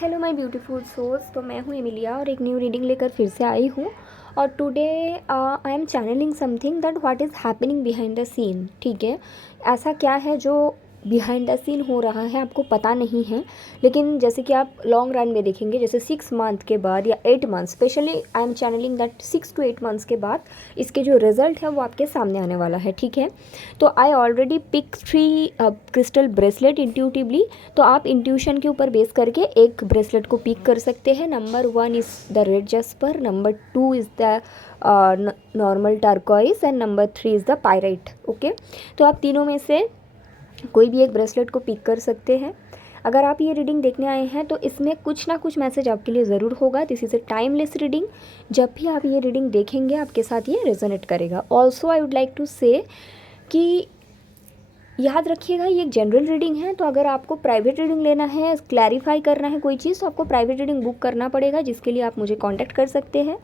Hello my beautiful souls. तो मैं हूँ एमिलिया और एक न्यू रीडिंग लेकर फिर से आई हूँ। और today I am channeling something that what is happening behind the scene. ठीक है, ऐसा क्या है जो बिहाइंड द सीन हो रहा है आपको पता नहीं है, लेकिन जैसे कि आप लॉन्ग रन में देखेंगे, जैसे 6 मंथ के बाद या 8 month, specially I am channeling that 6 to 8 months के बाद इसके जो रिजल्ट है वो आपके सामने आने वाला है। ठीक है, तो I already pick 3 crystal bracelet intuitively. तो आप इंट्यूशन के ऊपर बेस करके एक ब्रेसलेट को पिक कर सकते हैं। Number 1 is the red jasper, number 2 is the normal turquoise and number 3 is the pyrite. Okay, तो आप तीनों में से कोई भी एक ब्रेसलेट को पिक कर सकते हैं। अगर आप ये रीडिंग देखने आए हैं तो इसमें कुछ ना कुछ मैसेज आपके लिए ज़रूर होगा। This is a timeless reading. जब भी आप ये रीडिंग देखेंगे आपके साथ ये रेजोनेट करेगा। Also I would like to say कि याद रखिएगा ये एक जनरल रीडिंग है, तो अगर आपको प्राइवेट रीडिंग लेना है, क्लैरिफाई करना है कोई चीज़, तो आपको प्राइवेट रीडिंग बुक करना पड़ेगा, जिसके लिए आप मुझे कांटेक्ट कर सकते हैं।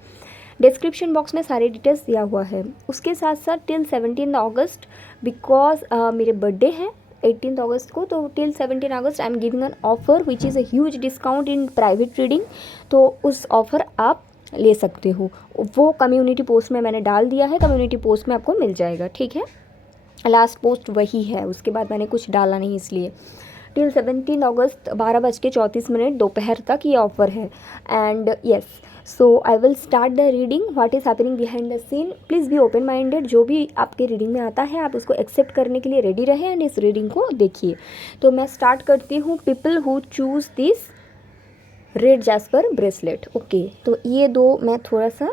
डिस्क्रिप्शन बॉक्स में सारे डिटेल्स दिया हुआ है। उसके साथ साथ टिल 17 अगस्त, बिकॉज मेरे बर्थडे है 18 अगस्त को, तो till 17 August I am giving an offer which is a huge discount in private reading. तो उस ऑफ़र आप ले सकते हो। वो कम्युनिटी पोस्ट में मैंने डाल दिया है, कम्युनिटी पोस्ट में आपको मिल जाएगा। ठीक है, लास्ट पोस्ट वही है, उसके बाद मैंने कुछ डाला नहीं, इसलिए टिल 17 अगस्त 12:34 दोपहर तक ये ऑफ़र है। And yes, so I will start the reading. What is happening behind the scene. Please be open minded, जो भी आपके रीडिंग में आता है आप उसको एक्सेप्ट करने के लिए रेडी रहें एंड इस रीडिंग को देखिए। तो मैं स्टार्ट करती हूँ। People who choose this red jasper bracelet. Okay, तो ये दो मैं थोड़ा सा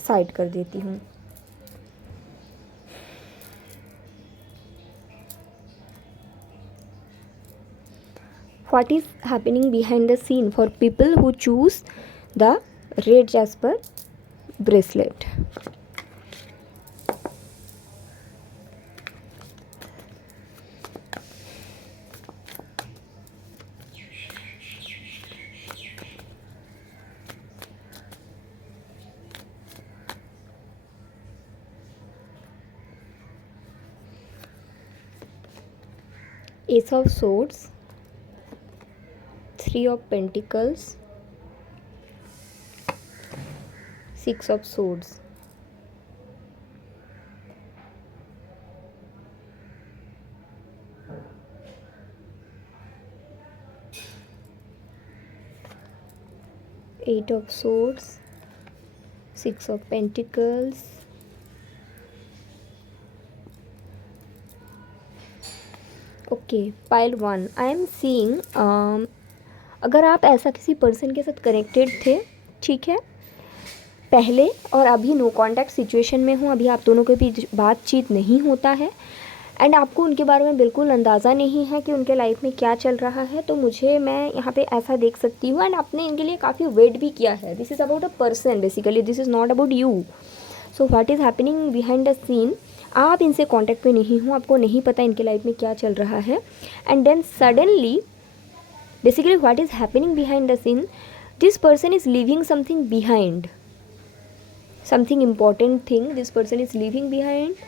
साइड कर देती हूँ। What is happening behind the scene for people who choose the red jasper bracelet? Ace of Swords, 3 of Pentacles, 6 of Swords. Eight of Swords, 6 of Pentacles, okay. Pile 1, I am seeing अगर आप ऐसा किसी person के साथ connected थे, ठीक है, पहले, और अभी नो कॉन्टैक्ट सिचुएशन में हूँ, अभी आप दोनों के बीच बातचीत नहीं होता है एंड आपको उनके बारे में बिल्कुल अंदाज़ा नहीं है कि उनके लाइफ में क्या चल रहा है, तो मैं यहाँ पे ऐसा देख सकती हूँ। एंड आपने इनके लिए काफ़ी वेट भी किया है। This is about a person basically, this is not about you. So what is happening behind the scene, आप इनसे कांटेक्ट में नहीं हो, आपको नहीं पता इनके लाइफ में क्या चल रहा है। And then suddenly basically what is happening behind the scene, this person is leaving something behind, something important thing this person is leaving behind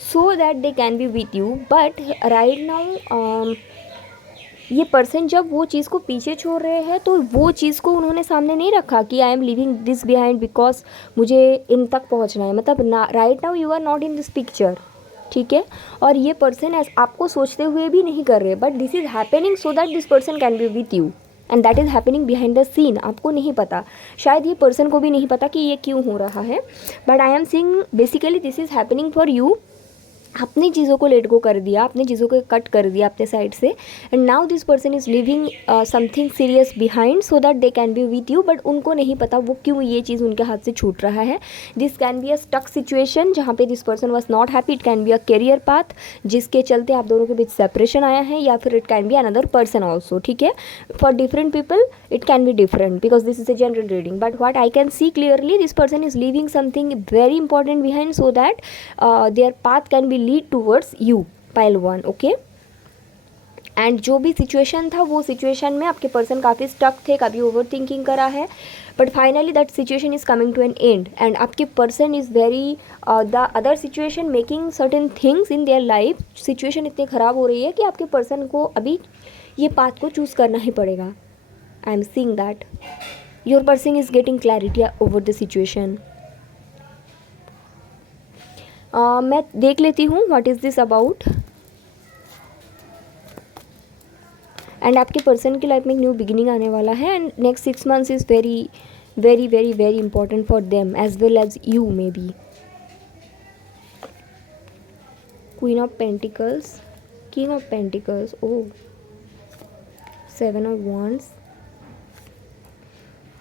so that they can be with you, but right now ये person जब वो चीज़ को पीछे छोड़ रहे हैं तो वो चीज़ को उन्होंने सामने नहीं रखा कि I am leaving this behind because मुझे इन तक पहुंचना है, मतलब ना, right now you are not in this picture. ठीक है, और ये पर्सन आपको सोचते हुए भी नहीं कर रहे, but this is happening so that this person can be with you and that is happening behind the scene. आपको नहीं पता, शायद ये पर्सन को भी नहीं पता कि ये क्यों हो रहा है, but I am seeing basically this is happening for you. अपनी चीज़ों को लेट गो कर दिया, अपनी चीज़ों को कट कर दिया अपने साइड से, and now this person is living something serious behind so that they can be with you, but उनको नहीं पता वो क्यों ये चीज़ उनके हाथ से छूट रहा है। This can be a stuck situation जहाँ पे this person was not happy, it can be a career path जिसके चलते आप दोनों के बीच सेपरेशन आया है, या फिर it can be another person also. ठीक है, for different people it can be different because this is a general reading, but what I can see clearly, this person is living something very important behind so that there path can be lead towards you. Pile 1, okay. And जो भी situation था वो situation में आपके person काफ़ी stuck थे, काफ़ी over thinking करा है, but finally that situation is coming to an end and आपके person is very the other situation making certain things in their life. Situation इतनी ख़राब हो रही है कि आपके पर्सन को अभी ये पाथ को चूज़ करना ही पड़ेगा. I am seeing that your person is getting clarity over the situation. मैं देख लेती हूँ what is this about. And आपके पर्सन की लाइफ में एक न्यू बिगिनिंग आने वाला है and next 6 months is very very very very important for them as well as you may be. Queen of pentacles, king of pentacles, oh 7 of wands.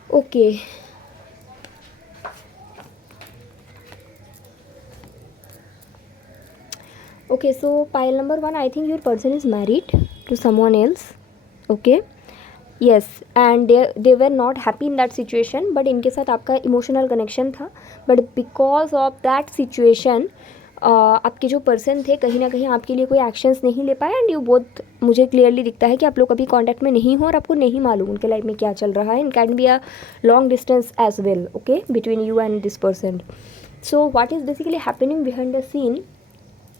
Okay. Okay, so pile number 1, I think your person is married to someone else. Okay, yes, and they were not happy in that situation, but इनके साथ आपका emotional connection था, but because of that situation आपके जो person थे कहीं ना कहीं आपके लिए कोई एक्शंस नहीं ले पाए एंड यू बोथ, मुझे क्लियरली दिखता है कि आप लोग कभी कांटेक्ट में नहीं हो और आपको नहीं मालूम उनके लाइफ में क्या चल रहा है. And can be a long distance as well, okay, between you and this person. So what is basically happening behind the scene,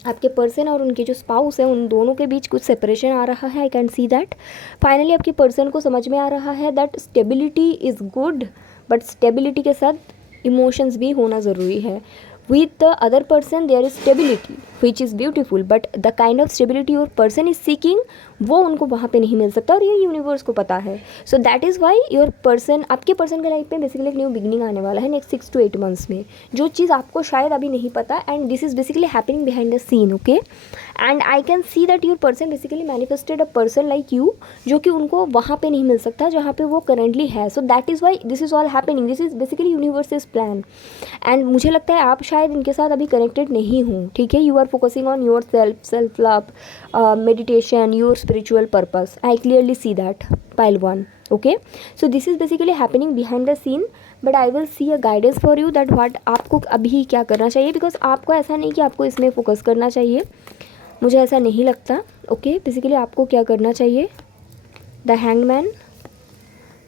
आपके पर्सन और उनके जो स्पाउस हैं उन दोनों के बीच कुछ सेपरेशन आ रहा है. आई कैन सी दैट. फाइनली आपके पर्सन को समझ में आ रहा है that stability is good, but stability के साथ इमोशंस भी होना ज़रूरी है. With the other person there is stability which is beautiful, but the kind of stability your person is seeking वो उनको वहाँ पे नहीं मिल सकता और ये यूनिवर्स को पता है. So that is why your person, आपके पर्सन के लाइफ में बेसिकली एक न्यू बिगनिंग आने वाला है नेक्स्ट 6 to 8 months में, जो चीज़ आपको शायद अभी नहीं पता. And this is basically happening behind the scene. Okay, and I can see that your person basically manifested a person like you, जो कि उनको वहाँ पे नहीं मिल सकता जहाँ पे वो करेंटली है. So that is why this is all happening. This is basically universe plan. And मुझे लगता है आप शायद इनके साथ अभी कनेक्टेड नहीं हो. ठीक है, you are focusing on your self love, meditation, your spiritual purpose. I clearly see that, pile 1. Okay, so this is basically happening behind the scene, but I will see a guidance for you that what आपको अभी क्या करना चाहिए, because आपको ऐसा नहीं कि आपको इसमें फोकस करना चाहिए, मुझे ऐसा नहीं लगता. ओके, बेसिकली आपको क्या करना चाहिए, the hangman,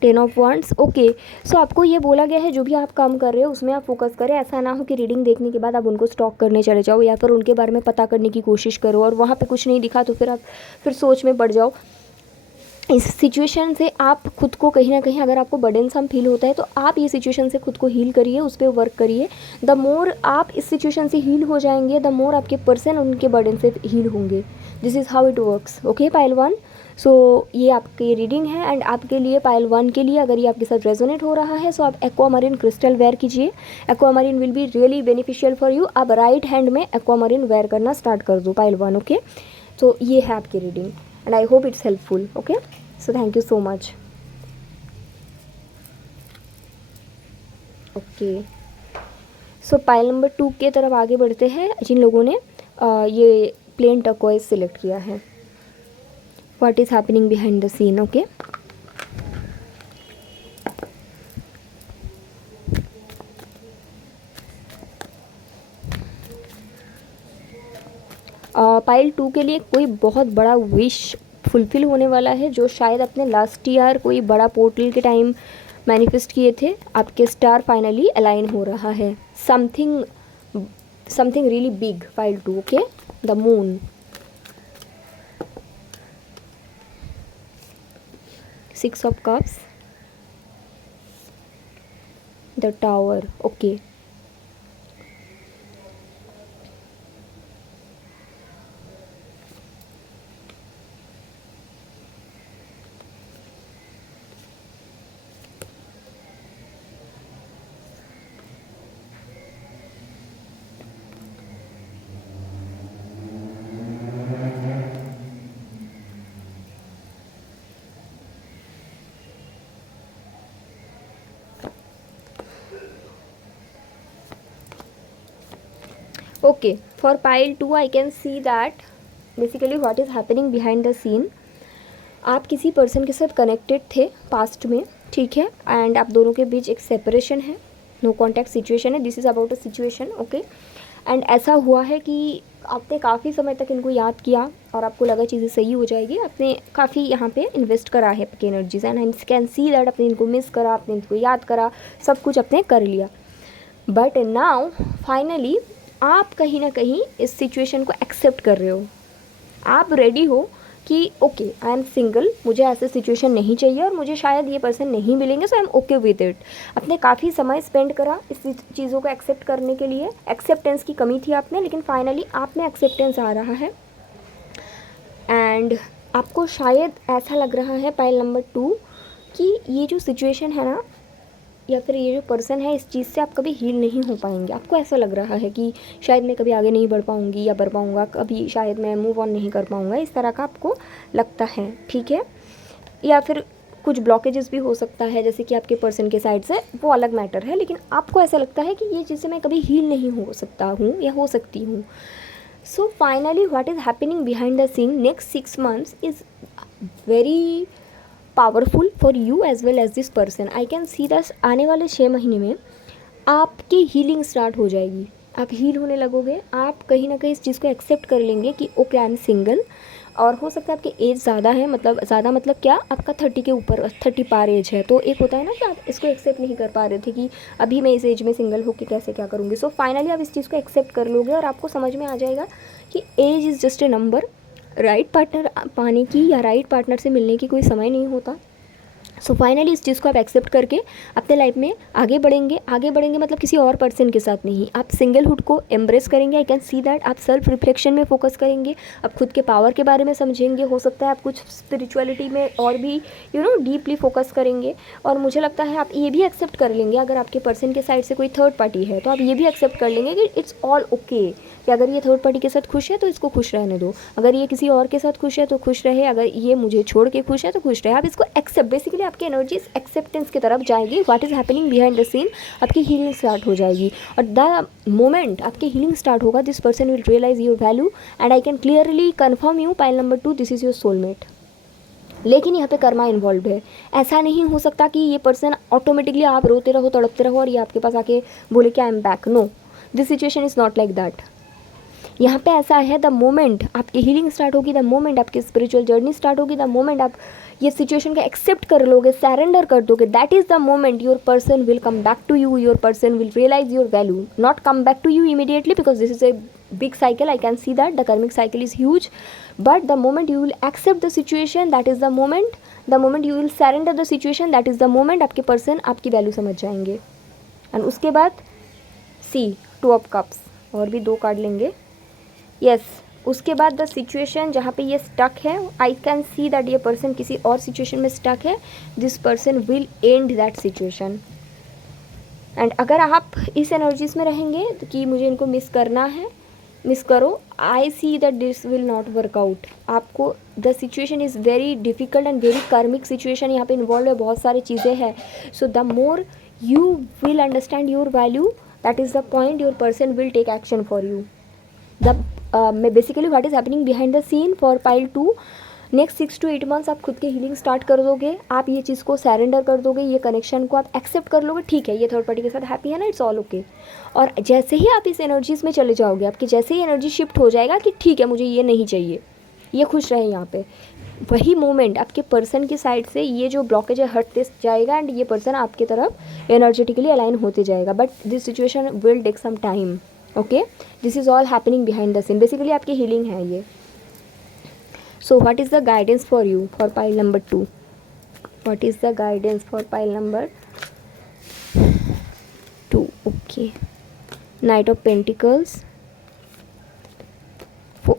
10 of wands. Okay, so आपको ये बोला गया है जो भी आप काम कर रहे हो उसमें आप फोकस करें. ऐसा ना हो कि रीडिंग देखने के बाद आप उनको स्टॉक करने चले जाओ या फिर उनके बारे में पता करने की कोशिश करो और वहाँ पे कुछ नहीं दिखा तो फिर आप फिर सोच में पड़ जाओ. इस सिचुएशन से आप खुद को कहीं ना कहीं, अगर आपको बर्डनसम फील होता है तो आप ये सिचुएशन से खुद को हील करिए, उस पर वर्क करिए. द मोर आप इस सिचुएशन से हील हो जाएंगे, द मोर आपके पर्सन उनके बर्डन से हील होंगे. This is how it works. Okay, pile 1. सो ये आपकी रीडिंग है एंड आपके लिए पाइल 1 के लिए अगर ये आपके साथ रेजोनेट हो रहा है सो आप एक्वामरीन क्रिस्टल वेयर कीजिए. Aquamarine will be really beneficial for you. आप राइट हैंड में एक्वामरीन वेयर करना स्टार्ट कर दो, पाइल 1. ओके, सो ये है आपकी reading and I hope it's helpful. Okay, so thank you so much. Okay, so pile number 2 के तरफ आगे बढ़ते हैं जिन लोगों ने ये प्लेन टर्कोइज सिलेक्ट किया है. What is happening behind the scene? Okay, pile 2 के लिए कोई बहुत बड़ा विश फुलफिल होने वाला है जो शायद अपने लास्ट ईयर कोई बड़ा पोर्टल के टाइम मैनिफेस्ट किए थे. आपके स्टार फाइनली अलाइन हो रहा है. Something really big, pile 2. Okay, the moon, 6 of cups, the tower. Okay, okay, for pile 2 I can see that basically what is happening behind the scene. आप किसी person के साथ कनेक्टेड थे past में, ठीक है, एंड आप दोनों के बीच एक सेपरेशन है, नो कॉन्टैक्ट सिचुएशन है. This is about a situation. Okay, and ऐसा हुआ है कि आपने काफ़ी समय तक इनको याद किया और आपको लगा चीज़ें सही हो जाएगी. आपने काफ़ी यहाँ पे इन्वेस्ट करा है आपकी energies and I can see that आपने इनको मिस करा, आपने इनको याद करा, सब कुछ आपने कर लिया. बट नाउ फाइनली आप कहीं ना कहीं इस सिचुएशन को एक्सेप्ट कर रहे हो. आप रेडी हो कि ओके आई एम सिंगल, मुझे ऐसे सिचुएशन नहीं चाहिए और मुझे शायद ये पर्सन नहीं मिलेंगे, so I am okay with it. आपने काफ़ी समय स्पेंड करा इस चीज़ों को एक्सेप्ट करने के लिए, एक्सेप्टेंस की कमी थी आप में, लेकिन फाइनली आप में एक्सेप्टेंस आ रहा है। एंड आपको शायद ऐसा लग रहा है पाइल नंबर 2 कि ये जो सिचुएशन है ना, या फिर ये जो पर्सन है, इस चीज़ से आप कभी हील नहीं हो पाएंगे। आपको ऐसा लग रहा है कि शायद मैं कभी आगे नहीं बढ़ पाऊँगी या बढ़ पाऊँगा, कभी शायद मैं मूव ऑन नहीं कर पाऊँगा, इस तरह का आपको लगता है, ठीक है। या फिर कुछ ब्लॉकेजेस भी हो सकता है, जैसे कि आपके पर्सन के साइड से, वो अलग मैटर है, लेकिन आपको ऐसा लगता है कि ये चीज़ से मैं कभी हील नहीं हो सकता हूँ या हो सकती हूँ। So finally what is happening behind the scene next 6 months is very powerful for you as well as this person. I can see दस आने वाले 6 महीने में आपकी हीलिंग स्टार्ट हो जाएगी, आप हील होने लगोगे, आप कहीं ना कहीं इस चीज़ को एक्सेप्ट कर लेंगे कि ओके आई एम सिंगल। और हो सकता है आपकी एज ज़्यादा है, मतलब ज़्यादा मतलब क्या, आपका 30 के ऊपर 30 पार एज है, तो एक होता है ना कि आप इसको एक्सेप्ट नहीं कर पा रहे थे कि अभी मैं इस एज में सिंगल होकर कैसे क्या करूँगी। सो फाइनली आप इस चीज़ को एक्सेप्ट कर लोगे और आपको समझ में आ जाएगा कि age is just a number, right partner पाने की या राइट पार्टनर से मिलने की कोई समय नहीं होता। सो फाइनली इस चीज़ को आप एक्सेप्ट करके अपने लाइफ में आगे बढ़ेंगे मतलब किसी और पर्सन के साथ नहीं, आप सिंगलहुड को एम्ब्रेस करेंगे। आई कैन सी दैट आप सेल्फ रिफ्लेक्शन में फोकस करेंगे, आप खुद के पावर के बारे में समझेंगे, हो सकता है आप कुछ स्पिरिचुअलिटी में और भी डीपली फोकस करेंगे। और मुझे लगता है आप ये भी एक्सेप्ट कर लेंगे, अगर आपके पर्सन के साइड से कोई थर्ड पार्टी है तो आप ये भी एक्सेप्ट कर लेंगे कि इट्स ऑल ओके, कि अगर ये थर्ड पार्टी के साथ खुश है तो इसको खुश रहने दो, अगर ये किसी और के साथ खुश है तो खुश रहे, अगर ये मुझे छोड़ के खुश है तो खुश रहे। आप इसको एक्सेप्ट, बेसिकली आपकी एनर्जी एक्सेप्टेंस की तरफ जाएगी। What is happening behind the scene, आपकी हीलिंग स्टार्ट हो जाएगी। और द मोमेंट आपकी हीलिंग स्टार्ट होगा, this person will realise your value and I can clearly confirm you pile number 2 this is your soulmate. लेकिन यहाँ पे कर्मा इन्वॉल्व है। ऐसा नहीं हो सकता कि ये पर्सन ऑटोमेटिकली आप रोते रहो, तड़पते रहो और ये आपके पास आके बोले कि I am back. No, this situation is not like that. यहाँ पे ऐसा है, द मोमेंट आपकी हीलिंग स्टार्ट होगी, द मोमेंट आपकी स्पिरिचुअल जर्नी स्टार्ट होगी, द मोमेंट आप ये सिचुएशन को एक्सेप्ट कर लोगे, सरेंडर कर दोगे, that is the moment your person will come back to you, your person will realise your value. Not come back to you immediately because this is a big cycle, I can see that the karmic cycle is huge, but the moment you will accept the situation, that is the moment you will surrender the situation, that is the moment आपके person आपकी value समझ जाएंगे। And उसके बाद सी 2 of cups, और भी 2 card लेंगे। Yes, उसके बाद द सिचुएशन जहाँ पे ये स्टक है, आई कैन सी दैट ये पर्सन किसी और सिचुएशन में स्टक है, this person will and that situation. And अगर आप इस एनर्जीज में रहेंगे तो कि मुझे इनको मिस करना है, मिस करो, I see that this will not work out. आपको the situation is very difficult and very karmic situation यहाँ पे इन्वॉल्व है, बहुत सारी चीज़ें हैं। So the more you will understand your value, that is the point your person will take action for you. The basically what is happening behind the scene for pile 2, next 6 to 8 months आप खुद के healing start कर दोगे, आप ये चीज़ को surrender कर दोगे, ये कनेक्शन को आप एक्सेप्ट कर लोगे, ठीक है ये थर्ड पार्टी के साथ हैप्पी है ना, इट्स ऑल ओके। और जैसे ही आप इस एनर्जीज में चले जाओगे, आपकी जैसे ही एनर्जी शिफ्ट हो जाएगा कि ठीक है मुझे ये नहीं चाहिए, ये खुश रहे यहाँ पे, वही मोमेंट आपके पर्सन की साइड से ये जो ब्लॉकेज है हटते जाएगा एंड ये पर्सन आपकी तरफ एनर्जेटिकली अलाइन होते जाएगा। But this situation will take some time, okay. This is all happening behind the scene, basically आपकी हीलिंग है ये। So what is the guidance for you for pile number 2? What is the guidance for pile number 2? Okay, Knight of Pentacles.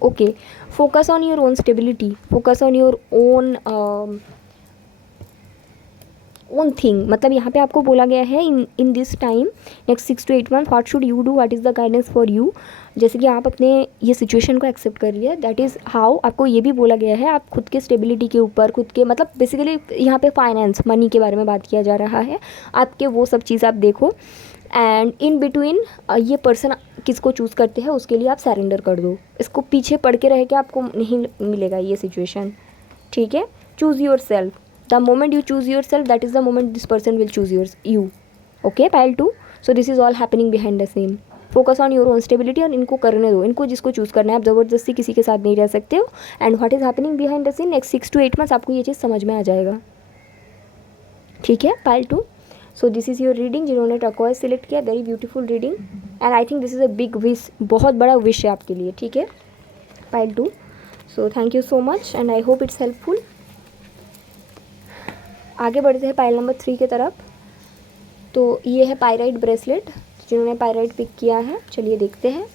Okay, focus on your own stability, focus on your own own thing. मतलब यहाँ पे आपको बोला गया है in this time next 6 to 8 months what should you do, what is the guidance for you. जैसे कि आप अपने ये सिचुएशन को एक्सेप्ट कर लिया, दैट इज़ हाउ आपको ये भी बोला गया है आप खुद के स्टेबिलिटी के ऊपर, खुद के मतलब बेसिकली यहाँ पे फाइनेंस मनी के बारे में बात किया जा रहा है, आपके वो सब चीज़ आप देखो। एंड इन बिटवीन ये पर्सन किसको चूज़ करते हैं उसके लिए आप सरेंडर कर दो, इसको पीछे पड़ के रह के आपको नहीं मिलेगा ये सिचुएशन, ठीक है। Choose your self, the moment you choose yourself, that is the moment this person will choose you, okay pile 2। so this is all happening behind the scene, focus on your own stability और इनको करने दो, इनको जिसको choose करना है, आप ज़बरदस्ती किसी के साथ नहीं रह सकते हो। And what is happening behind the scene next 6 to 8 months आपको ये चीज़ समझ में आ जाएगा, ठीक है pile 2। So this is your reading, जिन्होंने टर्कोइज सेलेक्ट किया, very beautiful reading and I think this is a big wish, बहुत बड़ा विश है आपके लिए, ठीक है pile 2। So thank you so much and I hope it's helpful. आगे बढ़ते हैं पाइल नंबर 3 की तरफ। तो ये है पायराइट ब्रेसलेट, जिन्होंने पायराइट पिक किया है चलिए देखते हैं।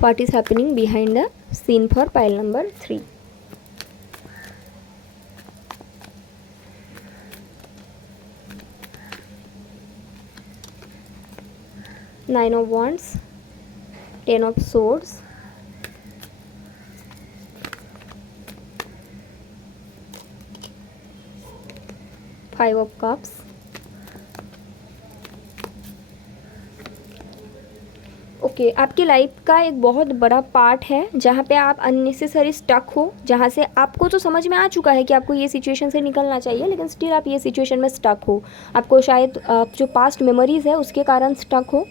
What is happening behind the scene for pile number 3। Nine of Wands, Ten of Swords, Five of Cups, okay आपकी लाइफ का एक बहुत बड़ा पार्ट है जहाँ पे आप अननेसेसरी स्टक हो, जहाँ से आपको तो समझ में आ चुका है कि आपको ये सिचुएशन से निकलना चाहिए, लेकिन स्टिल आप ये सिचुएशन में स्टक हो। आपको शायद जो पास्ट मेमोरीज़ है उसके कारण स्टक हो,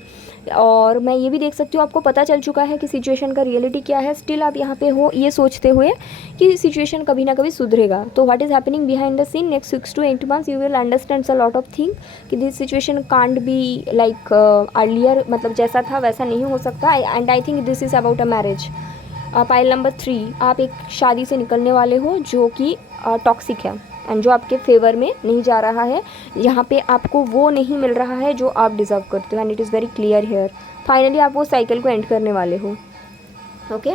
और मैं ये भी देख सकती हूँ आपको पता चल चुका है कि सिचुएशन का रियलिटी क्या है। स्टिल आप यहाँ पे हो ये सोचते हुए कि सिचुएशन कभी ना कभी सुधरेगा। तो what is happening behind the scene next 6 to 8 months you will understand a lot of thing कि this situation can't be like earlier, मतलब जैसा था वैसा नहीं हो सकता। And I think this is about a marriage. Pile number 3, आप एक शादी से निकलने वाले हो जो कि टॉक्सिक है एंड जो आपके फेवर में नहीं जा रहा है। यहाँ पे आपको वो नहीं मिल रहा है जो आप डिज़र्व करते हो and it is very clear here. Finally आप वो साइकिल को एंड करने वाले हो। ओके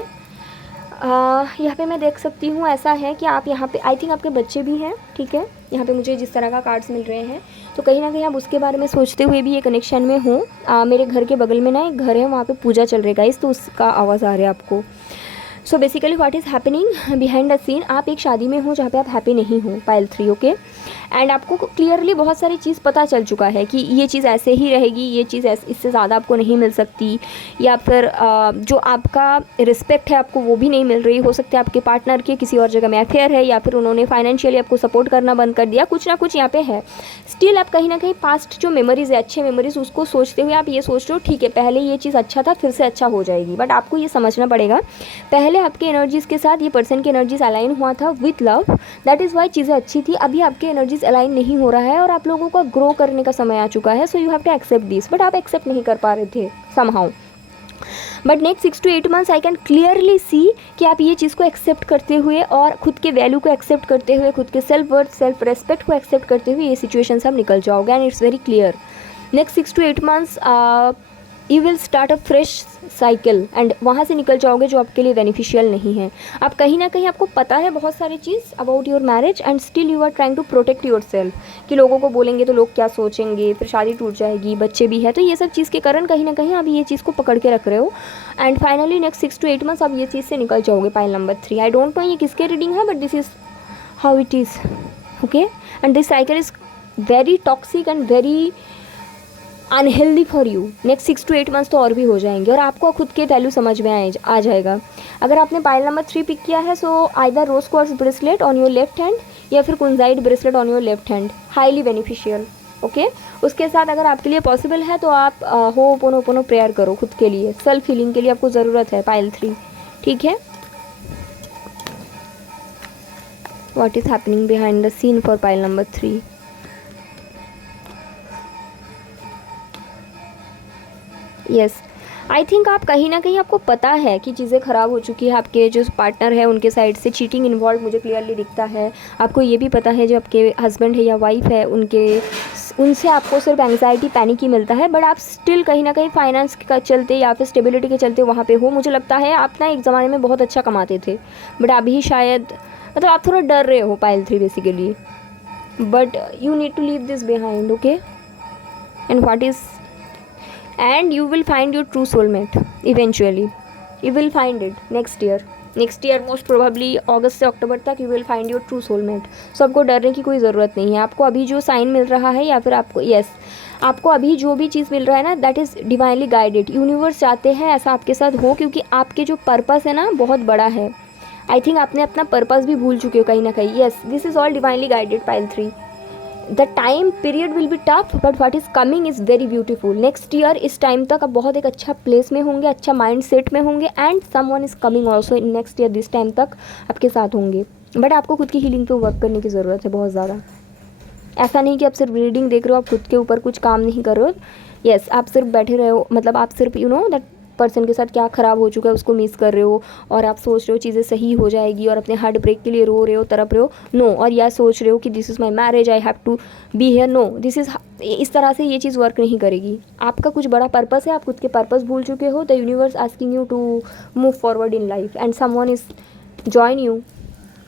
यहाँ पे मैं देख सकती हूँ ऐसा है कि आप यहाँ पे आई थिंक आपके बच्चे भी हैं, ठीक है। यहाँ पे मुझे जिस तरह का कार्ड्स मिल रहे हैं तो कहीं ना कहीं आप उसके बारे में सोचते हुए भी ये कनेक्शन में हो। मेरे घर के बगल में ना एक घर है, वहाँ पे पूजा चल रही है गाइस, तो उसका आवाज़ आ रहा है आपको। So basically what is happening behind the scene, आप एक शादी में हो जहाँ पे आप हैप्पी नहीं हो, पाइल 3, ओके। एंड आपको क्लियरली बहुत सारी चीज़ पता चल चुका है कि ये चीज़ ऐसे ही रहेगी, ये चीज़ इससे ज़्यादा आपको नहीं मिल सकती, या फिर जो आपका रिस्पेक्ट है आपको वो भी नहीं मिल रही। हो सकता है आपके पार्टनर के किसी और जगह में अफेयर है, या फिर उन्होंने फाइनेंशियली आपको सपोर्ट करना बंद कर दिया, कुछ ना कुछ यहाँ पे है। स्टिल आप कहीं ना कहीं पास्ट जो मेमोरीज़ है, अच्छे मेमोरीज़, उसको सोचते हुए आप ये सोच रहे हो ठीक है पहले ये चीज़ अच्छा था फिर से अच्छा हो जाएगी। बट आपको ये समझना पड़ेगा पहले आपके एनर्जीज़ के साथ ये पर्सन की एनर्जीज अलाइन हुआ था with love, that is why चीज़ें अच्छी थी। अभी आपके एनर्जीज अलाइन नहीं हो रहा है और आप लोगों का ग्रो करने का समय आ चुका है। So you have to accept this, but आप एक्सेप्ट नहीं कर पा रहे थे somehow. But next 6 to 8 months I can clearly see कि आप ये चीज़ को एक्सेप्ट करते हुए और खुद के वैल्यू को एक्सेप्ट करते हुए, खुद के सेल्फ वर्थ, सेल्फ रेस्पेक्ट को एक्सेप्ट करते हुए ये सिचुएशन से आप निकल जाओगे and it's very clear. Next 6 to 8 months you will start a fresh cycle and वहाँ से निकल जाओगे जो आपके लिए बेनिफिशियल नहीं है। आप कहीं ना कहीं आपको पता है बहुत सारी चीज़ about your marriage and still you are trying to protect yourself कि लोगों को बोलेंगे तो लोग क्या सोचेंगे, फिर शादी टूट जाएगी, बच्चे भी है, तो ये सब चीज़ के कारण कहीं ना कहीं आप ये चीज़ को पकड़ के रख रहे हो। And finally next 6 to 8 months आप ये चीज़ से निकल जाओगे। Pile number 3, I don't know ये किसके रीडिंग है but this is how it is, okay. And this cycle is very toxic and very unhealthy for you. Next 6 to 8 months तो और भी हो जाएंगे और आपको खुद के वैल्यू समझ में आ जाएगा। अगर आपने पाइल नंबर 3 पिक किया है so either rose quartz bracelet on your left hand या फिर kunzite bracelet on your left hand, highly beneficial, okay. उसके साथ अगर आपके लिए पॉसिबल है तो आप होपोनोपोनो प्रेयर करो खुद के लिए, सेल्फ हीलिंग के लिए आपको ज़रूरत है पाइल 3, ठीक है। What is happening behind the scene for pile number 3। Yes I think आप कहीं ना कहीं आपको पता है कि चीज़ें ख़राब हो चुकी है, आपके जो पार्टनर है उनके साइड से चीटिंग इन्वॉल्व मुझे क्लियरली दिखता है। आपको ये भी पता है जो आपके हस्बैंड है या वाइफ है उनसे आपको सिर्फ एंग्जाइटी पैनिक ही मिलता है, बट आप स्टिल कहीं ना कहीं फाइनेंस का चलते या फिर स्टेबिलिटी के चलते वहाँ पे हो। मुझे लगता है आप ना एक ज़माने में बहुत अच्छा कमाते थे बट अभी शायद मतलब आप थोड़ा डर रहे हो pile 3 basically, but you need to leave this behind, okay. And what is and you will find your true soulmate eventually, you will find it next year most probably अगस्त से अक्टूबर तक you will find your true soulmate। सो आपको डरने की कोई ज़रूरत नहीं है। आपको अभी जो साइन मिल रहा है या फिर आपको आपको अभी जो भी चीज़ मिल रहा है ना that is divinely guided. Universe चाहते हैं ऐसा आपके साथ हो क्योंकि आपके जो पर्पस है ना बहुत बड़ा है। आई थिंक आपने अपना पर्पस भी भूल चुके हो कहीं ना कहीं। Yes this is all divinely guided pile 3। The time period will be tough but what is coming is very beautiful. Next year इस टाइम तक आप बहुत एक अच्छा प्लेस में होंगे, अच्छा माइंड सेट में होंगे and someone is coming also in next year this time तक आपके साथ होंगे। बट आपको खुद की हीलिंग पे वर्क करने की ज़रूरत है बहुत ज़्यादा। ऐसा नहीं कि आप सिर्फ रीडिंग देख रहे हो, आप खुद के ऊपर कुछ काम नहीं कर रहे हो। यस आप सिर्फ बैठे रहे हो, मतलब आप सिर्फ यू नो दैट पर्सन के साथ क्या ख़राब हो चुका है उसको मिस कर रहे हो, और आप सोच रहे हो चीज़ें सही हो जाएगी और अपने हार्ट ब्रेक के लिए रो रहे हो, तड़प रहे हो, नो, और या सोच रहे हो कि this is my marriage, I have to be here, no, this is, इस तरह से ये चीज़ वर्क नहीं करेगी। आपका कुछ बड़ा पर्पस है, आप खुद के पर्पस भूल चुके हो, the universe asking you to move forward in life and someone is join you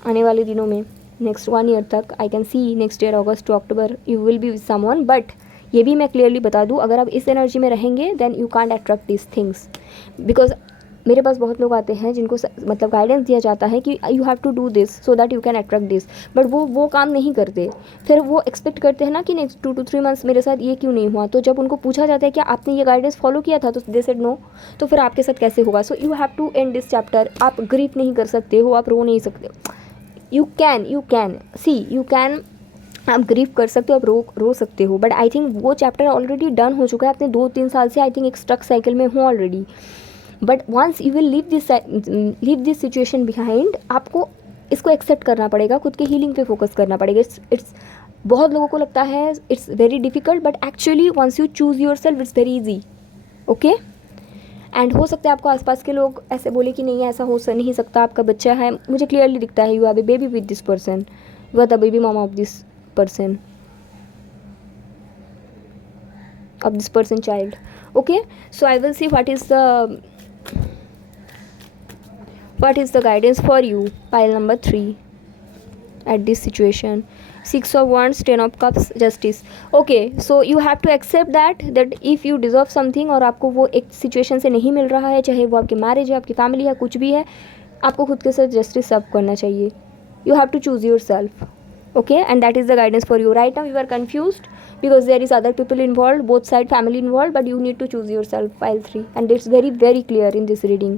आने वाले दिनों में, नेक्स्ट 1 ईयर तक। I can see next year August to October you will be with someone, but ये भी मैं क्लियरली बता दूँ, अगर आप इस एनर्जी में रहेंगे then you can't attract this things, because मेरे पास बहुत लोग आते हैं जिनको मतलब गाइडेंस दिया जाता है कि you have to do this so that you can attract this, but वो काम नहीं करते। फिर वो एक्सपेक्ट करते हैं ना कि नेक्स्ट 2 to 3 मंथ्स मेरे साथ ये क्यों नहीं हुआ, तो जब उनको पूछा जाता है कि आपने ये गाइडेंस फॉलो किया था, तो दे सेड नो, तो फिर आपके साथ कैसे होगा। So you have to end this chapter. आप ग्रीफ नहीं कर सकते हो, आप रो नहीं सकते, you can see, you can, आप ग्रीफ कर सकते हो, आप रो सकते हो, बट आई थिंक वो चैप्टर ऑलरेडी डन हो चुका है। आपने 2-3 साल से आई थिंक एक स्ट्रक साइकिल में हो already, but once you will leave this situation behind, आपको इसको एक्सेप्ट करना पड़ेगा, खुद के हीलिंग पे फोकस करना पड़ेगा। इट्स बहुत लोगों को लगता है it's very difficult, but actually once you choose your self it's very easy, okay. And हो सकता है आपको आसपास के लोग ऐसे बोले कि नहीं ऐसा हो नहीं सकता, आपका बच्चा है, मुझे क्लियरली दिखता है, you have a baby with this person, you are the baby mama of this person, of this person child, okay. So I will see what is the guidance for you, pile number 3 at this situation. 6 of Wands, 10 of Cups, Justice, okay. So you have to accept that if you deserve something और आपको वो एक situation से नहीं मिल रहा है, चाहे वो आपकी मैरिज है, आपकी फैमिली है, कुछ भी है, आपको खुद के साथ जस्टिस सर्व करना चाहिए। You have to choose yourself, okay, and that is the guidance for you. Right now you are confused because there is other people involved, both side family involved, but you need to choose yourself, pile 3, and it's very very clear in this reading,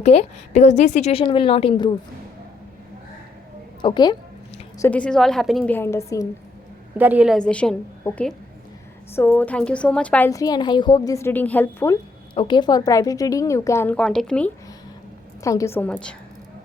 okay, because this situation will not improve, okay. So this is all happening behind the scene, the realization, okay. So thank you so much, pile 3, and I hope this reading helpful, okay. For private reading you can contact me. Thank you so much.